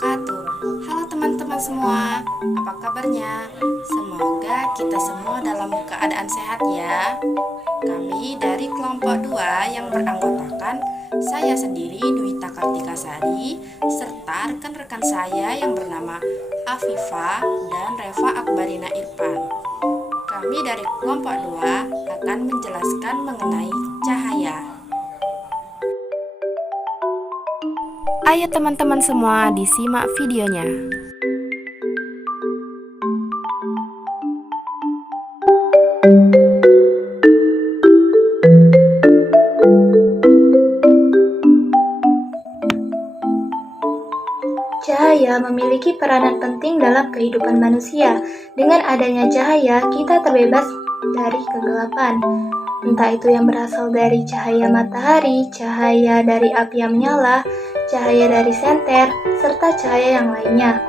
wabarakatuh. Halo teman-teman semua, apa kabarnya? Semoga kita semua dalam keadaan sehat ya. Kami dari kelompok 2 yang beranggotakan saya sendiri Dwita Kartikasari serta rekan-rekan saya yang bernama Afifah dan Reva Akbarina Irfan. Kami dari kelompok 2 akan menjelaskan mengenai cahaya. Ayo teman-teman semua disimak videonya. Cahaya memiliki peranan penting dalam kehidupan manusia. Dengan adanya cahaya, kita terbebas dari kegelapan. Entah itu yang berasal dari cahaya matahari, cahaya dari api yang menyala, cahaya dari senter, serta cahaya yang lainnya.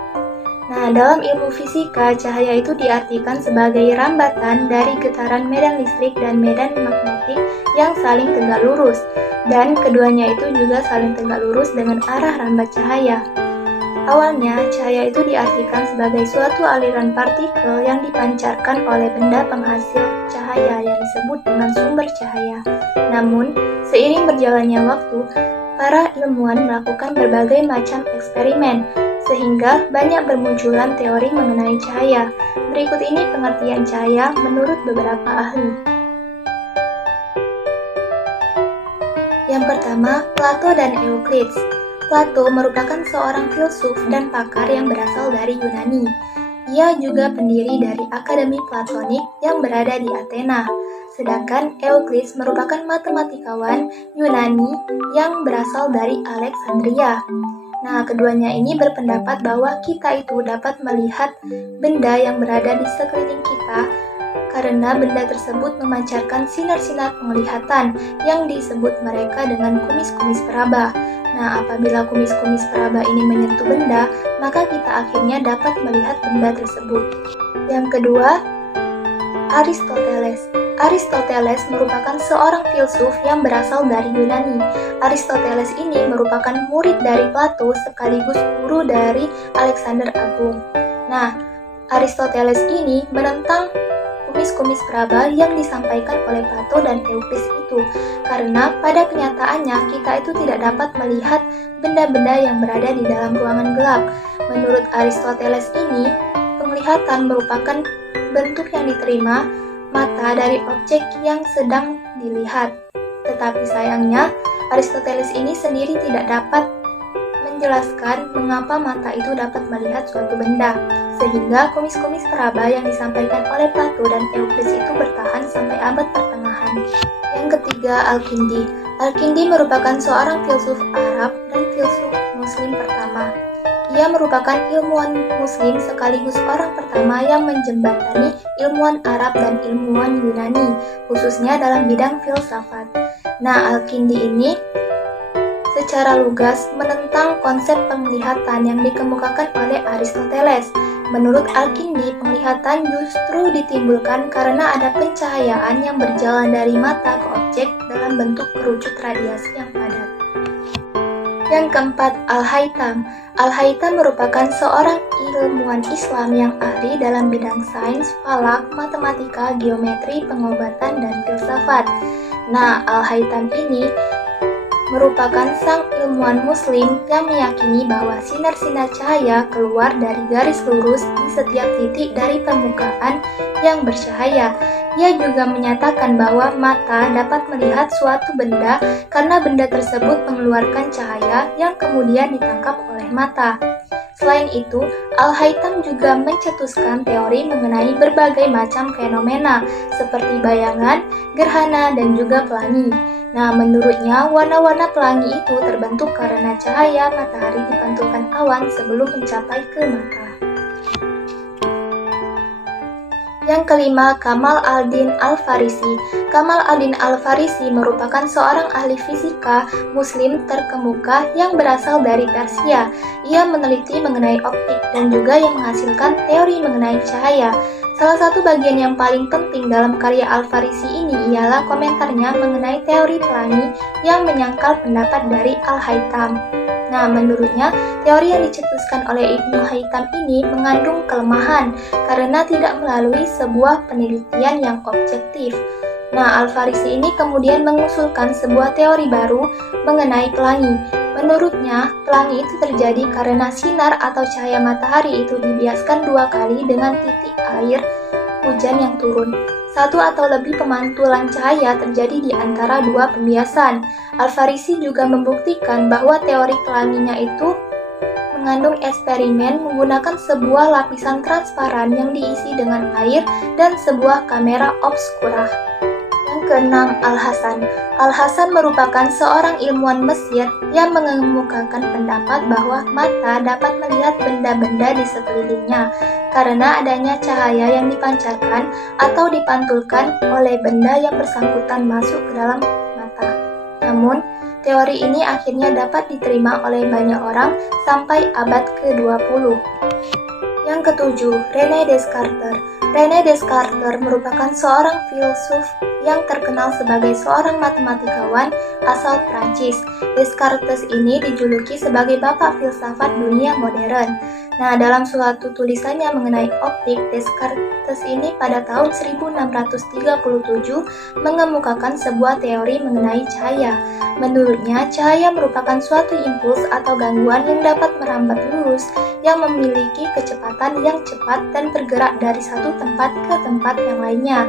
Nah, dalam ilmu fisika, cahaya itu diartikan sebagai rambatan dari getaran medan listrik dan medan magnetik yang saling tegak lurus. Dan keduanya itu juga saling tegak lurus dengan arah rambat cahaya. Awalnya, cahaya itu diartikan sebagai suatu aliran partikel yang dipancarkan oleh benda penghasil cahaya yang disebut dengan sumber cahaya. Namun, seiring berjalannya waktu, para ilmuwan melakukan berbagai macam eksperimen, sehingga banyak bermunculan teori mengenai cahaya. Berikut ini pengertian cahaya menurut beberapa ahli. Yang pertama, Plato dan Euclides. Plato merupakan seorang filsuf dan pakar yang berasal dari Yunani. Ia juga pendiri dari Akademi Platonik yang berada di Athena. Sedangkan Euclides merupakan matematikawan Yunani yang berasal dari Alexandria. Nah, keduanya ini berpendapat bahwa kita itu dapat melihat benda yang berada di sekeliling kita karena benda tersebut memancarkan sinar-sinar penglihatan yang disebut mereka dengan kumis-kumis peraba. Nah, apabila kumis-kumis peraba ini menyentuh benda, maka kita akhirnya dapat melihat benda tersebut. Yang kedua, Aristoteles. Aristoteles merupakan seorang filsuf yang berasal dari Yunani. Aristoteles ini merupakan murid dari Plato sekaligus guru dari Alexander Agung. Nah, Aristoteles ini menentang kumis-kumis peraba yang disampaikan oleh Plato dan Euclides itu, karena pada kenyataannya kita itu tidak dapat melihat benda-benda yang berada di dalam ruangan gelap. Menurut Aristoteles ini, penglihatan merupakan bentuk yang diterima mata dari objek yang sedang dilihat. Tetapi sayangnya, Aristoteles ini sendiri tidak dapat menjelaskan mengapa mata itu dapat melihat suatu benda, sehingga kumis-kumis peraba yang disampaikan oleh Plato dan Euclides itu bertahan sampai abad pertengahan. Yang ketiga, Al-Kindi. Al-Kindi merupakan seorang filsuf Arab dan filsuf Muslim pertama. Ia merupakan ilmuwan Muslim sekaligus orang pertama yang menjembatani ilmuwan Arab dan ilmuwan Yunani, khususnya dalam bidang filsafat. Nah, Al-Kindi ini secara lugas menentang konsep penglihatan yang dikemukakan oleh Aristoteles. Menurut Al-Kindi, penglihatan justru ditimbulkan karena ada pencahayaan yang berjalan dari mata ke objek dalam bentuk kerucut radiasi yang padat. Yang keempat, Al-Haytham. Al-Haytham merupakan seorang ilmuwan Islam yang ahli dalam bidang sains, falak, matematika, geometri, pengobatan, dan filsafat. Nah, Al-Haytham ini merupakan sang ilmuwan muslim yang meyakini bahwa sinar-sinar cahaya keluar dari garis lurus di setiap titik dari permukaan yang bercahaya. Ia juga menyatakan bahwa mata dapat melihat suatu benda karena benda tersebut mengeluarkan cahaya yang kemudian ditangkap oleh mata. Selain itu, Al-Haytham juga mencetuskan teori mengenai berbagai macam fenomena seperti bayangan, gerhana, dan juga pelangi. Nah, menurutnya warna-warna pelangi itu terbentuk karena cahaya matahari dipantulkan awan sebelum mencapai ke mata. Yang kelima, Kamal al-Din al-Farisi. Kamal al-Din al-Farisi merupakan seorang ahli fisika muslim terkemuka yang berasal dari Persia. Ia meneliti mengenai optik dan juga yang menghasilkan teori mengenai cahaya. Salah satu bagian yang paling penting dalam karya Al-Farisi ini ialah komentarnya mengenai teori pelangi yang menyangkal pendapat dari Al-Haytham. Nah, menurutnya, teori yang dicetuskan oleh Ibnu Haytham ini mengandung kelemahan karena tidak melalui sebuah penelitian yang objektif. Nah, Al-Farisi ini kemudian mengusulkan sebuah teori baru mengenai pelangi. Menurutnya, pelangi itu terjadi karena sinar atau cahaya matahari itu dibiaskan 2 kali dengan titik air hujan yang turun. 1 atau lebih pemantulan cahaya terjadi di antara 2 pembiasan. Al-Farisi juga membuktikan bahwa teori pelanginya itu mengandung eksperimen menggunakan sebuah lapisan transparan yang diisi dengan air dan sebuah kamera obscura. Yang keenam, Al-Hasan. Al-Hasan merupakan seorang ilmuwan Mesir yang mengemukakan pendapat bahwa mata dapat melihat benda-benda di sekelilingnya karena adanya cahaya yang dipancarkan atau dipantulkan oleh benda yang bersangkutan masuk ke dalam mata. Namun, teori ini akhirnya dapat diterima oleh banyak orang sampai abad ke-20. Yang ketujuh, René Descartes. René Descartes merupakan seorang filsuf yang terkenal sebagai seorang matematikawan asal Prancis. Descartes ini dijuluki sebagai bapak filsafat dunia modern. Nah, dalam suatu tulisannya mengenai optik, Descartes ini pada tahun 1637 mengemukakan sebuah teori mengenai cahaya. Menurutnya, cahaya merupakan suatu impuls atau gangguan yang dapat merambat lurus yang memiliki kecepatan yang cepat dan bergerak dari satu tempat ke tempat yang lainnya.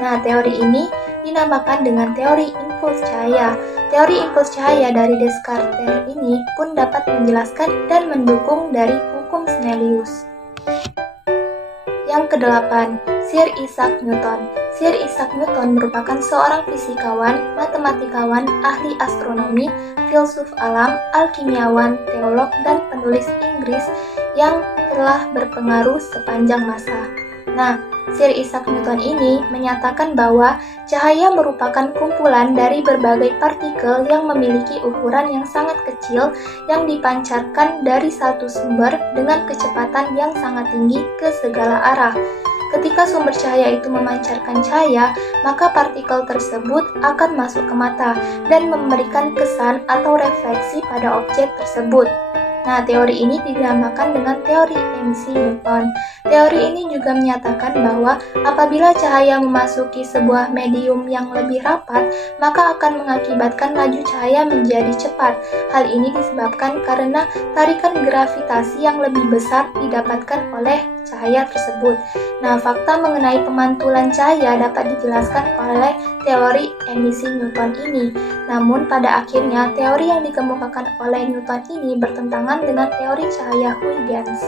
Nah, teori ini dinamakan dengan teori impuls cahaya. Teori impuls cahaya dari Descartes ini pun dapat menjelaskan dan mendukung dari hukum Snellius. Yang kedelapan, Sir Isaac Newton. Sir Isaac Newton merupakan seorang fisikawan, matematikawan, ahli astronomi, filsuf alam, alkimiawan, teolog, dan penulis Inggris yang telah berpengaruh sepanjang masa. Nah, Sir Isaac Newton ini menyatakan bahwa cahaya merupakan kumpulan dari berbagai partikel yang memiliki ukuran yang sangat kecil yang dipancarkan dari satu sumber dengan kecepatan yang sangat tinggi ke segala arah. Ketika sumber cahaya itu memancarkan cahaya, maka partikel tersebut akan masuk ke mata dan memberikan kesan atau refleksi pada objek tersebut. Nah, teori ini dinamakan dengan teori emisi Newton. Teori ini juga menyatakan bahwa apabila cahaya memasuki sebuah medium yang lebih rapat, maka akan mengakibatkan laju cahaya menjadi cepat. Hal ini disebabkan karena tarikan gravitasi yang lebih besar didapatkan oleh cahaya tersebut. Nah, fakta mengenai pemantulan cahaya dapat dijelaskan oleh teori emisi Newton ini. Namun, pada akhirnya teori yang dikemukakan oleh Newton ini bertentangan dengan teori cahaya Huygens.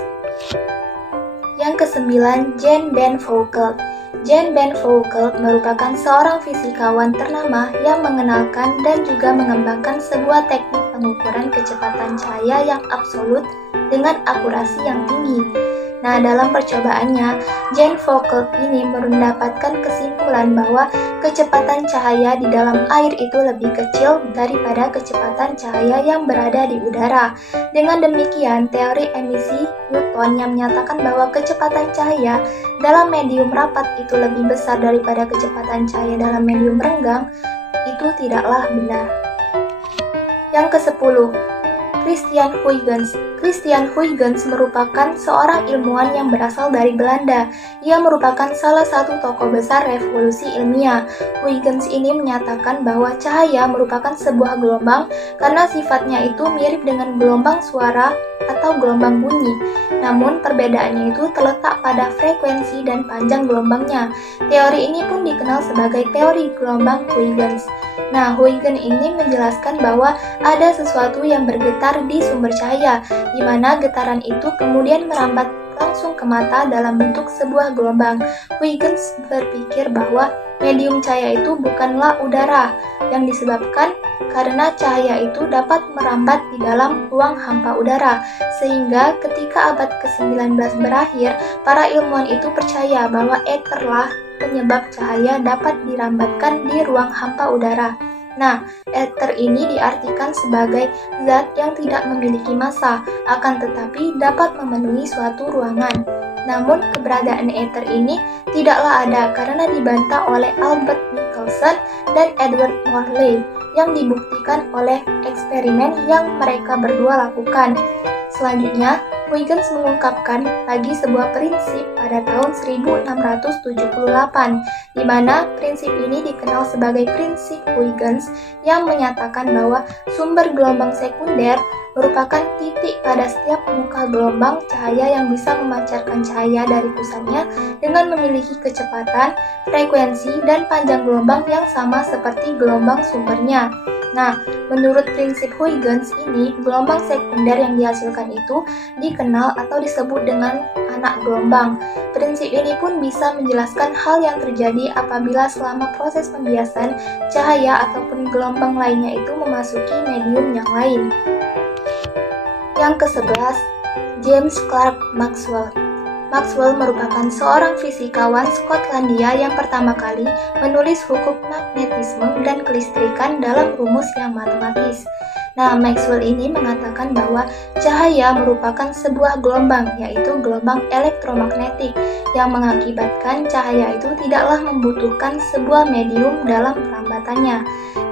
Yang kesembilan, Jan van Vogelk. Jan van Vogelk merupakan seorang fisikawan ternama yang mengenalkan dan juga mengembangkan sebuah teknik pengukuran kecepatan cahaya yang absolut dengan akurasi yang tinggi. Nah, dalam percobaannya, Jan Vogelk ini mendapatkan kesimpulan bahwa kecepatan cahaya di dalam air itu lebih kecil daripada kecepatan cahaya yang berada di udara. Dengan demikian, teori emisi Newton yang menyatakan bahwa kecepatan cahaya dalam medium rapat itu lebih besar daripada kecepatan cahaya dalam medium renggang itu tidaklah benar. Yang ke-10, Christian Huygens. Christian Huygens merupakan seorang ilmuwan yang berasal dari Belanda. Ia merupakan salah satu tokoh besar revolusi ilmiah. Huygens ini menyatakan bahwa cahaya merupakan sebuah gelombang karena sifatnya itu mirip dengan gelombang suara atau gelombang bunyi. Namun perbedaannya itu terletak pada frekuensi dan panjang gelombangnya. Teori ini pun dikenal sebagai teori gelombang Huygens. Nah, Huygens ini menjelaskan bahwa ada sesuatu yang bergetar di sumber cahaya, di mana getaran itu kemudian merambat langsung ke mata dalam bentuk sebuah gelombang. Huygens berpikir bahwa medium cahaya itu bukanlah udara, yang disebabkan karena cahaya itu dapat merambat di dalam ruang hampa udara, sehingga ketika abad ke-19 berakhir, para ilmuwan itu percaya bahwa eterlah penyebab cahaya dapat dirambatkan di ruang hampa udara. Nah, ether ini diartikan sebagai zat yang tidak memiliki massa, akan tetapi dapat memenuhi suatu ruangan. Namun, keberadaan ether ini tidaklah ada karena dibantah oleh Albert Michelson dan Edward Morley. yang dibuktikan oleh eksperimen yang mereka berdua lakukan. Selanjutnya, Huygens mengungkapkan lagi sebuah prinsip pada tahun 1678, di mana prinsip ini dikenal sebagai prinsip Huygens yang menyatakan bahwa sumber gelombang sekunder merupakan titik pada setiap muka gelombang cahaya yang bisa memancarkan cahaya dari pusatnya dengan memiliki kecepatan, frekuensi, dan panjang gelombang yang sama seperti gelombang sumbernya. Nah, menurut prinsip Huygens ini, gelombang sekunder yang dihasilkan itu dikenal atau disebut dengan anak gelombang. Prinsip ini pun bisa menjelaskan hal yang terjadi apabila selama proses pembiasan cahaya ataupun gelombang lainnya itu memasuki medium yang lain. Yang ke-11, James Clerk Maxwell. Maxwell merupakan seorang fisikawan Skotlandia yang pertama kali menulis hukum magnetisme dan kelistrikan dalam rumus yang matematis. Nah, Maxwell ini mengatakan bahwa cahaya merupakan sebuah gelombang, yaitu gelombang elektromagnetik, yang mengakibatkan cahaya itu tidaklah membutuhkan sebuah medium dalam perambatannya.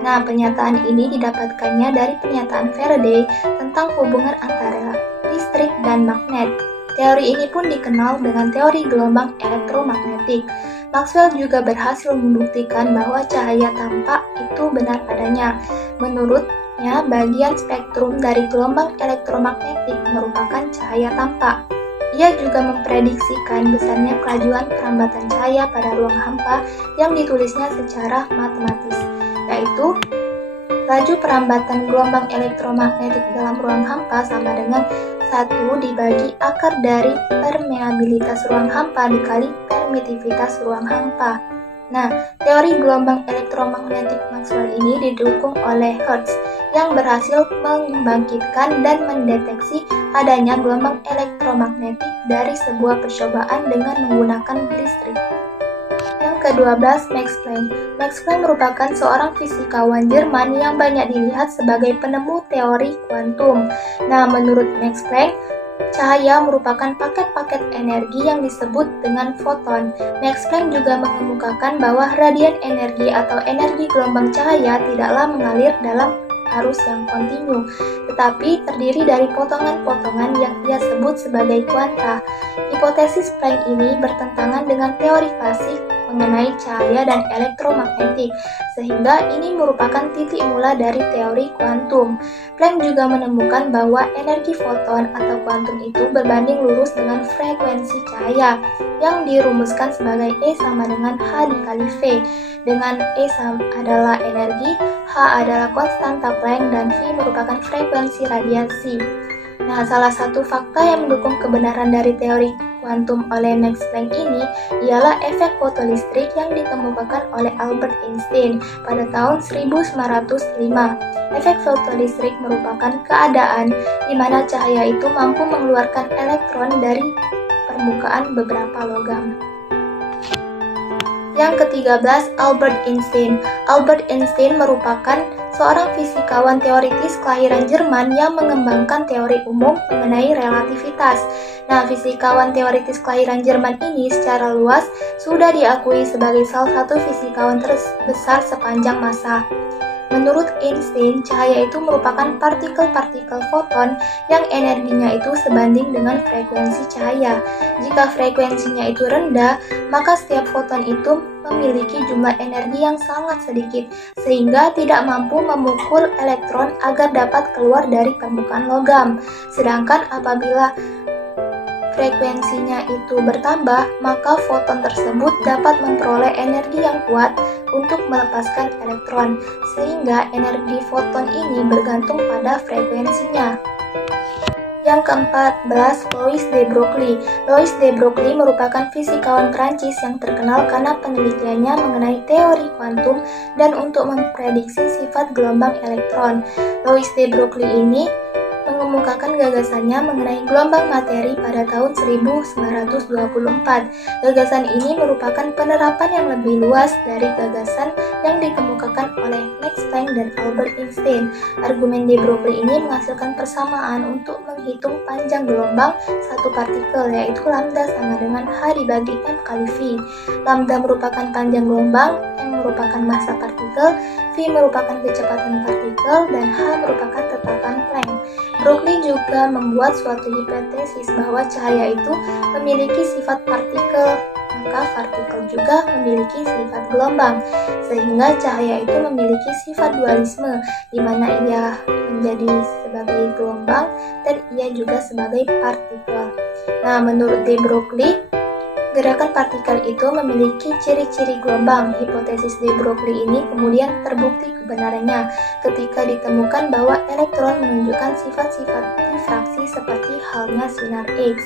Nah, pernyataan ini didapatkannya dari pernyataan Faraday tentang hubungan antara listrik dan magnet. Teori ini pun dikenal dengan teori gelombang elektromagnetik. Maxwell juga berhasil membuktikan bahwa cahaya tampak itu benar adanya. Menurutnya, bagian spektrum dari gelombang elektromagnetik merupakan cahaya tampak. Ia juga memprediksikan besarnya kelajuan perambatan cahaya pada ruang hampa yang ditulisnya secara matematis, yaitu laju perambatan gelombang elektromagnetik dalam ruang hampa sama dengan 1 dibagi akar dari permeabilitas ruang hampa dikali permitivitas ruang hampa. Nah, teori gelombang elektromagnetik Maxwell ini didukung oleh Hertz yang berhasil membangkitkan dan mendeteksi adanya gelombang elektromagnetik dari sebuah percobaan dengan menggunakan listrik. Yang ke-12, Max Planck. Max Planck merupakan seorang fisikawan Jerman yang banyak dilihat sebagai penemu teori kuantum. Nah, menurut Max Planck, cahaya merupakan paket-paket energi yang disebut dengan foton. Max Planck juga mengemukakan bahwa radian energi atau energi gelombang cahaya tidaklah mengalir dalam arus yang kontinu, tetapi terdiri dari potongan-potongan yang ia sebut sebagai kuanta. Hipotesis Planck ini bertentangan dengan teori klasik mengenai cahaya dan elektromagnetik, sehingga ini merupakan titik mula dari teori kuantum. Planck juga menemukan bahwa energi foton atau kuantum itu berbanding lurus dengan frekuensi cahaya, yang dirumuskan sebagai E sama dengan H dikali V, dengan E adalah energi, H adalah konstanta Planck, dan V merupakan frekuensi radiasi. Nah, salah satu fakta yang mendukung kebenaran dari teori kuantum oleh Max Planck ini ialah efek fotolistrik yang dikemukakan oleh Albert Einstein pada tahun 1905. Efek fotolistrik merupakan keadaan di mana cahaya itu mampu mengeluarkan elektron dari permukaan beberapa logam. Yang ke-13, Albert Einstein. Albert Einstein merupakan seorang fisikawan teoritis kelahiran Jerman yang mengembangkan teori umum mengenai relativitas. Nah, fisikawan teoritis kelahiran Jerman ini secara luas sudah diakui sebagai salah satu fisikawan terbesar sepanjang masa. Menurut Einstein, cahaya itu merupakan partikel-partikel foton yang energinya itu sebanding dengan frekuensi cahaya. Jika frekuensinya itu rendah, maka setiap foton itu memiliki jumlah energi yang sangat sedikit, sehingga tidak mampu memukul elektron agar dapat keluar dari permukaan logam. Sedangkan apabila frekuensinya itu bertambah, maka foton tersebut dapat memperoleh energi yang kuat untuk melepaskan elektron, sehingga energi foton ini bergantung pada frekuensinya. Yang ke-14, Louis de Broglie. Louis de Broglie merupakan fisikawan Prancis yang terkenal karena penelitiannya mengenai teori kuantum dan untuk memprediksi sifat gelombang elektron. Louis de Broglie ini mengemukakan gagasannya mengenai gelombang materi pada tahun 1924. Gagasan ini merupakan penerapan yang lebih luas dari gagasan yang dikemukakan oleh Max Planck dan Albert Einstein. Argumen de Broglie ini menghasilkan persamaan untuk menghitung panjang gelombang satu partikel, yaitu lambda sama dengan H dibagi M kali V. Lambda merupakan panjang gelombang, M merupakan massa partikel, V merupakan kecepatan partikel, dan H merupakan tetapan Planck. Broglie juga membuat suatu hipotesis bahwa cahaya itu memiliki sifat partikel, maka partikel juga memiliki sifat gelombang, sehingga cahaya itu memiliki sifat dualisme, di mana ia menjadi sebagai gelombang dan ia juga sebagai partikel. Nah, menurut de Broglie, gerakan partikel itu memiliki ciri-ciri gelombang. Hipotesis de Broglie ini kemudian terbukti kebenarannya ketika ditemukan bahwa elektron menunjukkan sifat-sifat difraksi seperti halnya sinar X.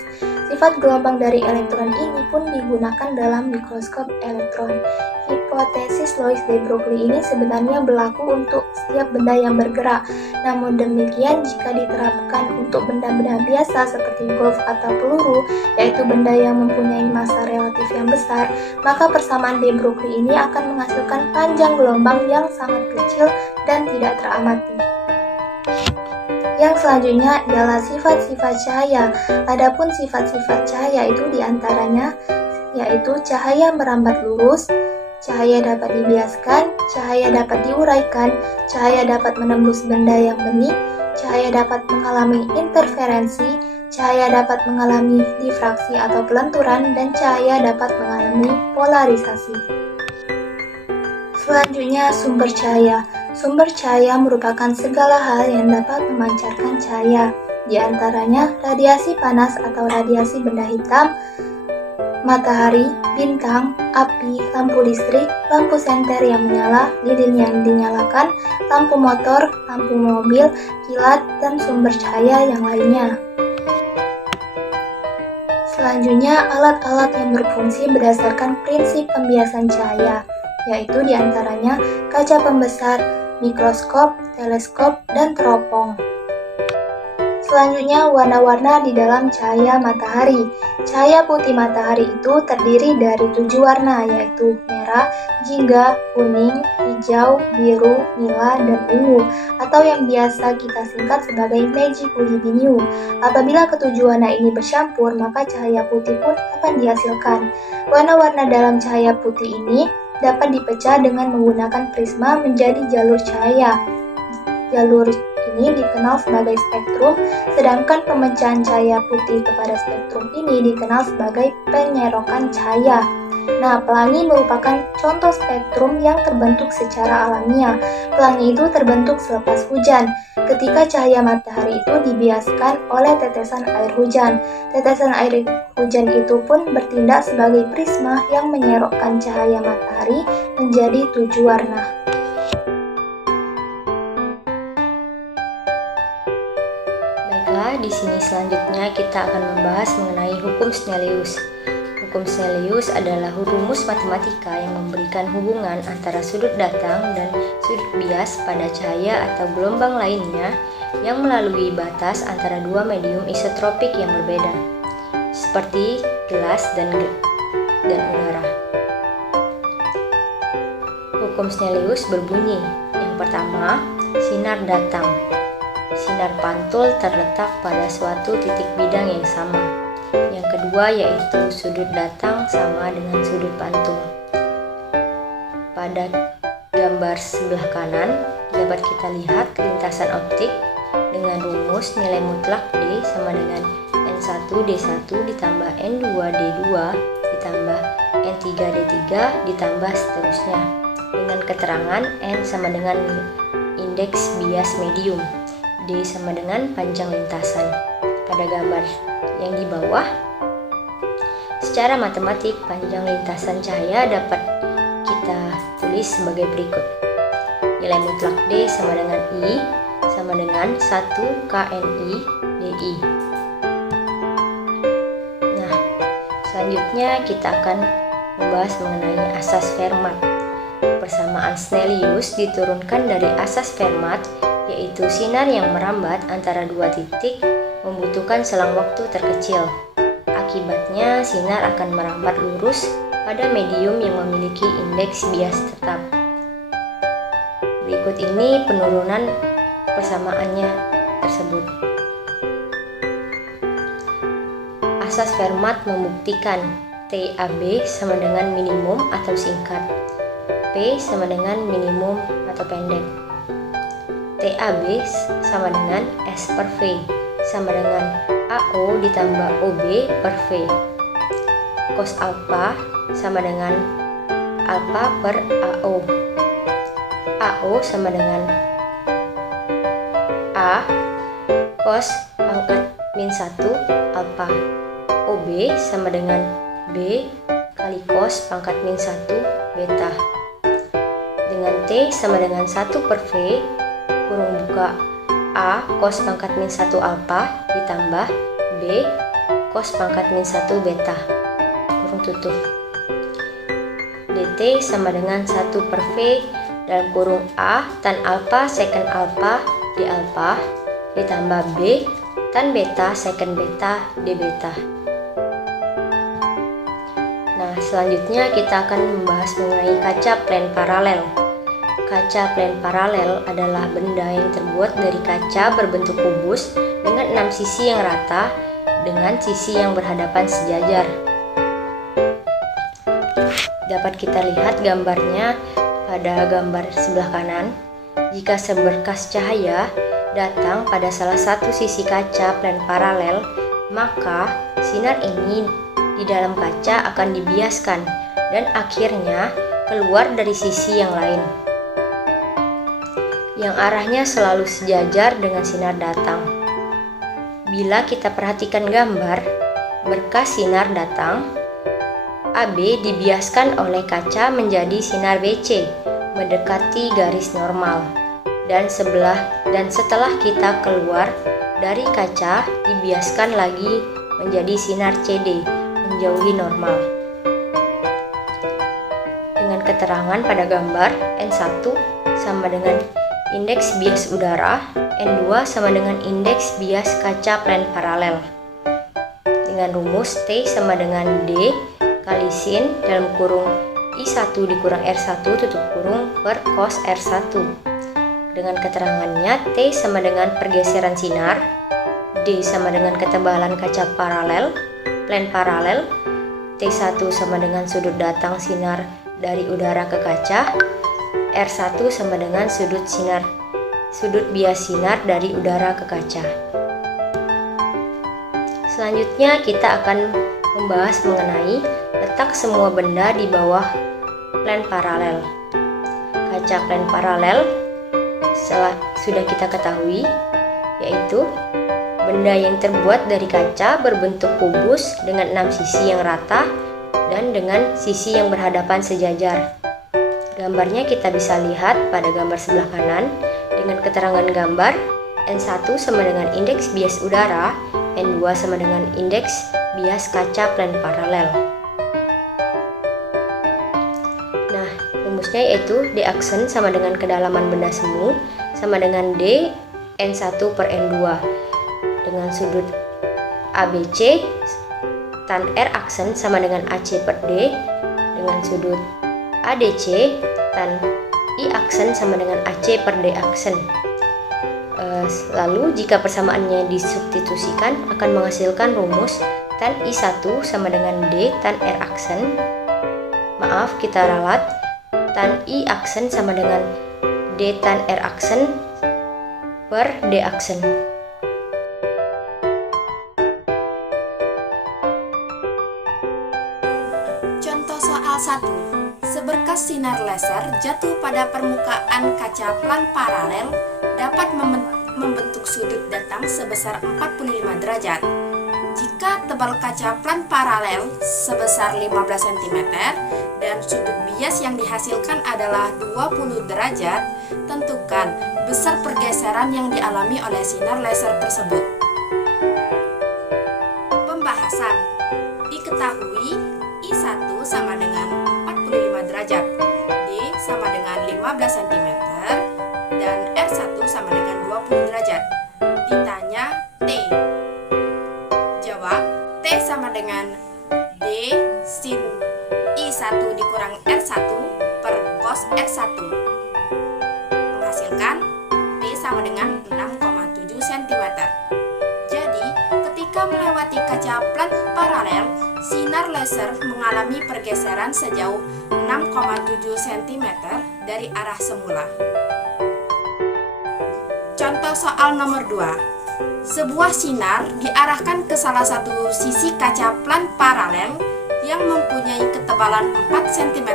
Sifat gelombang dari elektron ini pun digunakan dalam mikroskop elektron. Hipotesis Louis de Broglie ini sebenarnya berlaku untuk setiap benda yang bergerak. Namun demikian, jika diterapkan untuk benda-benda biasa seperti golf atau peluru, yaitu benda yang mempunyai massa relatif yang besar, maka persamaan de Broglie ini akan menghasilkan panjang gelombang yang sangat kecil dan tidak teramati. Yang selanjutnya ialah sifat-sifat cahaya. Adapun sifat-sifat cahaya itu diantaranya yaitu cahaya merambat lurus, cahaya dapat dibiaskan, cahaya dapat diuraikan, cahaya dapat menembus benda yang bening, cahaya dapat mengalami interferensi, cahaya dapat mengalami difraksi atau pelenturan, dan cahaya dapat mengalami polarisasi. Selanjutnya, sumber cahaya. Sumber cahaya merupakan segala hal yang dapat memancarkan cahaya, di antaranya radiasi panas atau radiasi benda hitam, matahari, bintang, api, lampu listrik, lampu senter yang menyala, lilin yang dinyalakan, lampu motor, lampu mobil, kilat, dan sumber cahaya yang lainnya. Selanjutnya, alat-alat yang berfungsi berdasarkan prinsip pembiasan cahaya, yaitu diantaranya kaca pembesar, mikroskop, teleskop, dan teropong. Selanjutnya, warna-warna di dalam cahaya matahari. Cahaya putih matahari itu terdiri dari 7 warna, yaitu merah, jingga, kuning, hijau, biru, nila, dan ungu, atau yang biasa kita singkat sebagai magiculibinium. Apabila ketujuh warna ini bercampur, maka cahaya putih pun akan dihasilkan. Warna-warna dalam cahaya putih ini dapat dipecah dengan menggunakan prisma menjadi jalur cahaya. Jalur ini dikenal sebagai spektrum, sedangkan pemecahan cahaya putih kepada spektrum ini dikenal sebagai penyerokan cahaya. Nah, pelangi merupakan contoh spektrum yang terbentuk secara alamiah. Pelangi itu terbentuk selepas hujan, ketika cahaya matahari itu dibiaskan oleh tetesan air hujan. Tetesan air hujan itu pun bertindak sebagai prisma yang menyerokkan cahaya matahari menjadi 7 warna. Baiklah, di sini selanjutnya kita akan membahas mengenai hukum Snellius. Hukum Snellius adalah rumus matematika yang memberikan hubungan antara sudut datang dan sudut bias pada cahaya atau gelombang lainnya yang melalui batas antara dua medium isotropik yang berbeda, seperti gelas dan udara. Hukum Snellius berbunyi, yang pertama, sinar datang. Sinar pantul terletak pada suatu titik bidang yang sama. Yang kedua yaitu sudut datang sama dengan sudut pantul. Pada gambar sebelah kanan dapat kita lihat lintasan optik dengan rumus nilai mutlak D sama dengan N1D1 ditambah N2D2 ditambah N3D3 ditambah seterusnya, dengan keterangan N sama dengan indeks bias medium, D sama dengan panjang lintasan. Pada gambar yang di bawah, secara matematik panjang lintasan cahaya dapat kita tulis sebagai berikut. Nilai mutlak D sama dengan I sama dengan 1 KNI DI. Nah, selanjutnya kita akan membahas mengenai asas Fermat. Persamaan Snellius diturunkan dari asas Fermat, yaitu sinar yang merambat antara dua titik membutuhkan selang waktu terkecil. Akibatnya, sinar akan merambat lurus pada medium yang memiliki indeks bias tetap. Berikut ini penurunan persamaannya tersebut. Asas Fermat membuktikan TAB sama dengan minimum atau singkat P sama dengan minimum atau pendek. TAB sama dengan S per V sama dengan AO ditambah OB per V. Cos alpha sama dengan alpha per AO. AO sama dengan A cos pangkat min 1 alpha. OB sama dengan B kali cos pangkat min 1 beta. Dengan T sama dengan 1 per V kurung buka A cos pangkat min 1 alpha ditambah B cos pangkat min 1 beta kurung tutup. DT sama dengan 1 per V dalam kurung A tan alpha secant alpha D alpha ditambah B tan beta secant beta D beta. Nah, selanjutnya kita akan membahas mengenai kaca plan paralel. Kaca plan paralel adalah benda yang terbuat dari kaca berbentuk kubus dengan 6 sisi yang rata dengan sisi yang berhadapan sejajar. Dapat kita lihat gambarnya pada gambar sebelah kanan. Jika seberkas cahaya datang pada salah satu sisi kaca plan paralel, maka sinar ini di dalam kaca akan dibiaskan dan akhirnya keluar dari sisi yang lain, yang arahnya selalu sejajar dengan sinar datang. Bila kita perhatikan gambar, berkas sinar datang, AB dibiaskan oleh kaca menjadi sinar BC, mendekati garis normal. Dan setelah kita keluar dari kaca, dibiaskan lagi menjadi sinar CD, menjauhi normal. Dengan keterangan pada gambar, N1 sama dengan indeks bias udara, N2 sama dengan indeks bias kaca plan paralel. Dengan rumus T sama dengan D kali sin dalam kurung I1 dikurang R1 tutup kurung per cos R1. Dengan keterangannya T sama dengan pergeseran sinar, D sama dengan ketebalan kaca paralel, plan paralel, T1 sama dengan sudut datang sinar dari udara ke kaca, R1 sama dengan sudut bias sinar dari udara ke kaca. Selanjutnya kita akan membahas mengenai letak semua benda di bawah plan paralel. Kaca plan paralel sudah kita ketahui, yaitu benda yang terbuat dari kaca berbentuk kubus dengan 6 sisi yang rata dan dengan sisi yang berhadapan sejajar. Gambarnya kita bisa lihat pada gambar sebelah kanan dengan keterangan gambar N1 sama dengan indeks bias udara, N2 sama dengan indeks bias kaca plan paralel. Nah, rumusnya yaitu D aksen sama dengan kedalaman benda semu sama dengan D N1 per N2 dengan sudut ABC tan R aksen sama dengan AC per D dengan sudut ADC tan I aksen sama dengan AC per D aksen. Lalu jika persamaannya disubstitusikan akan menghasilkan rumus tan I1 sama dengan D tan R aksen. Maaf, kita ralat. Tan I aksen sama dengan D tan R aksen per D aksen. Contoh soal 1. Seberkas sinar laser jatuh pada permukaan kaca plan paralel dapat membentuk sudut datang sebesar 45 derajat. Jika tebal kaca plan paralel sebesar 15 cm dan sudut bias yang dihasilkan adalah 20 derajat, tentukan besar pergeseran yang dialami oleh sinar laser tersebut. Pembahasan. Diketahui I1 sama dengan 45 derajat, D sama dengan 15 cm, dan R1 sama dengan 20 derajat. Ditanya T. Jawab, T sama dengan D sin I1 dikurang R1 per cos R1. Menghasilkan T sama dengan 6,7 cm. Jadi, ketika melewati kaca plan paralel, sinar sinar laser mengalami pergeseran sejauh 6,7 cm dari arah semula. Contoh soal nomor 2. Sebuah sinar diarahkan ke salah satu sisi kaca plan paralel yang mempunyai ketebalan 4 cm.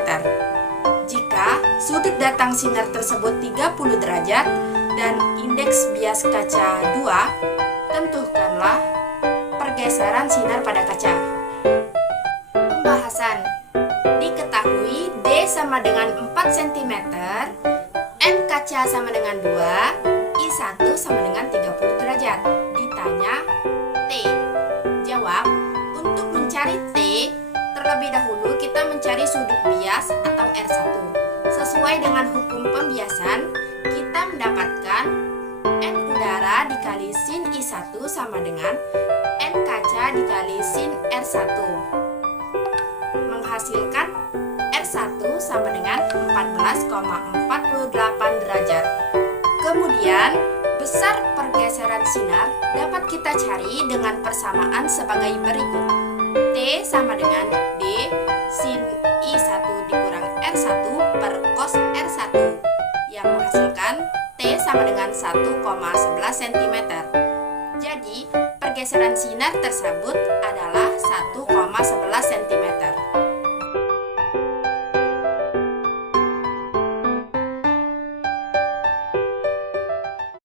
Jika sudut datang sinar tersebut 30 derajat dan indeks bias kaca 2, tentukanlah pergeseran sinar pada kaca. Pembahasan. Diketahui D sama dengan 4 cm, N kaca sama dengan 2, I1 sama dengan 30 derajat. Ditanya T. Jawab, untuk mencari T, terlebih dahulu kita mencari sudut bias atau R1. Sesuai dengan hukum pembiasan, kita mendapatkan N udara dikali sin I1 sama dengan N kaca dikali sin R1. Menghasilkan R1 sama dengan 14,48 derajat. Kemudian, besar pergeseran sinar dapat kita cari dengan persamaan sebagai berikut. T sama dengan D sin I1 dikurang R1 per cos R1 yang menghasilkan T sama dengan 1,11 cm. Jadi, pergeseran sinar tersebut adalah 1,11 cm.